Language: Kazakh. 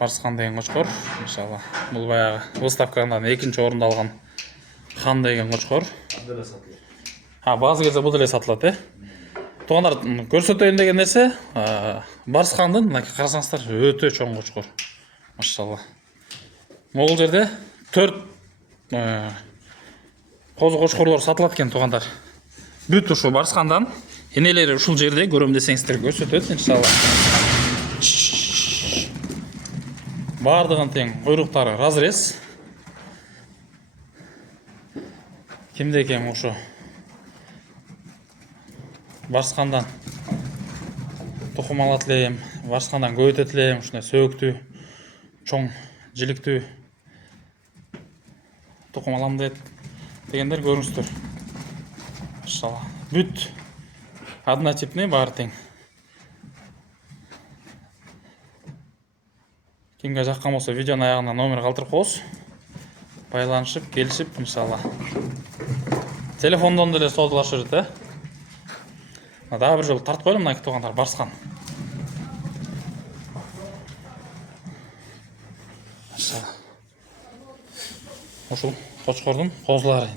Барсқан деген қошқор, иншалла. Бұл баяғы выставкадан екінші орынды алған хан деген қошқор. Базы кезде бұл деле сатылады, Туғандар, көрсетейін деген нәрсе, Барсқандың, мынакей қарасаңыздар, өте чоң қошқор. Машалла. Бұл жерде 4 қозы қошқорлар сатылады екен, туғандар. Бүт ұшу Барсқандан, енелері ұшыл жерде көрем десеңіздер көрсетеді, иншалла. Бардығын тең, құйрықтары разрез. Кімде екен ұшу? Барсқандан тұқым ала тілейм, Барсқандан көйте тілейм, ұшына сөкті, чоң, жилікті тұқым алам дегендер көріңіздер. Машалла. Бүт однотипный бар тең. Кімге жаққан болса, видеоның аяғына номер қалдырып қойыңыз. Байланышып, келісіп, иншалла. Телефондан деле саудалашып жүреді. Да бір жол тартып қойлым, мына туғандар Барсқан. Ошол қошқордың қозылары.